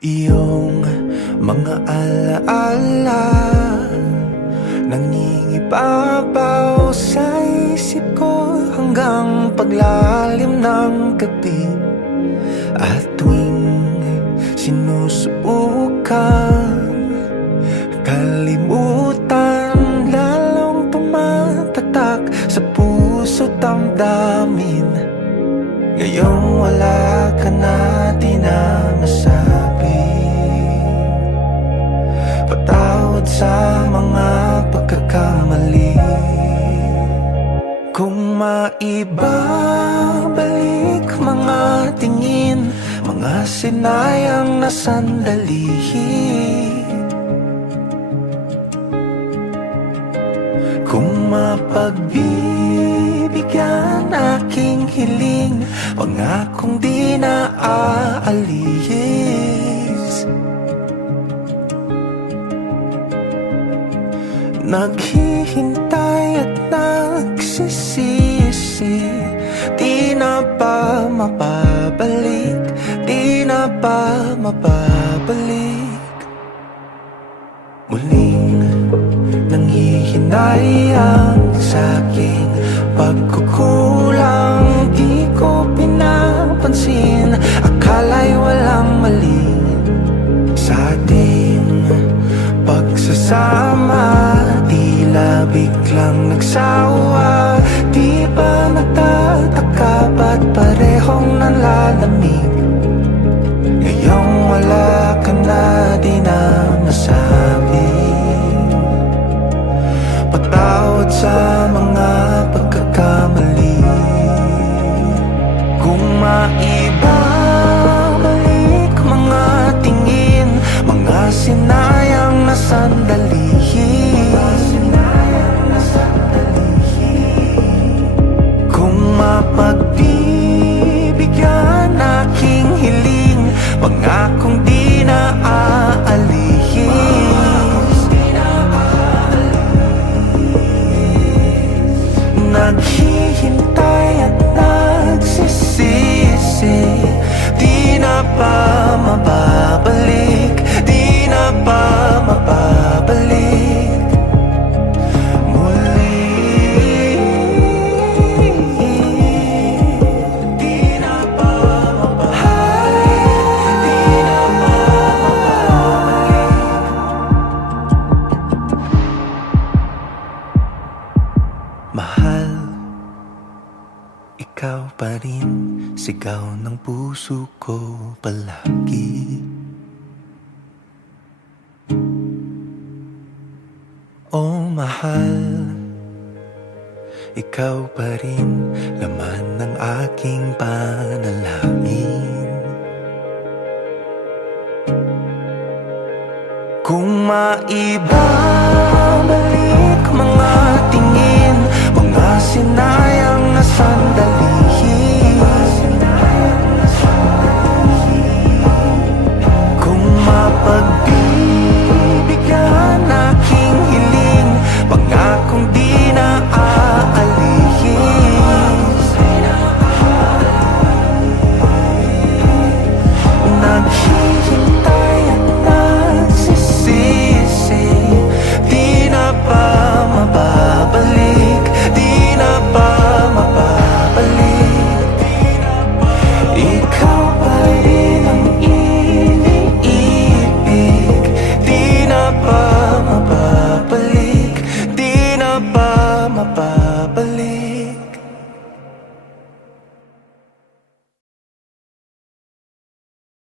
Iyong mga alaala nangingibabaw sa isip ko hanggang paglalim ng gabi. At tuwing sinusubukan kalimutan, lalong tumatatak sa puso damdamin. Ngayong wala ka na, di na masabi. Patawad sa mga pagkakamali. Kung maibabalik mga tingin, mga sinayang na sandali. Kung mapagbibigyan aking hiling, pangakong di na aalis. Naghihintay at nagsisisi, di na ba mababalik, di na ba mababalik. Muling nanghihinayang sa'king pagkukulang, di ko pinapansin, akala'y walang mali sa ating pagsasama. Tila biglang nagsawa, di ba natataka ba't parehong nanlalamig? Ngayong wala ka na, di na masabi. Patawad sa mga pagkakamali. Kung maibabalik mga tingin, mga sinayang na sandali. Kung mapagbibigyan aking hiling, pangakong di na aalis. Naghihintay at nagsisisi, di na ba mababalik, di na ba mababalik muli. Di na ba mababalik, di na ba mababalik. Mahal, ikaw pa rin, sigaw ng puso ko palagi. Oh mahal, ikaw pa rin, laman ng aking panalangin. Kung maiba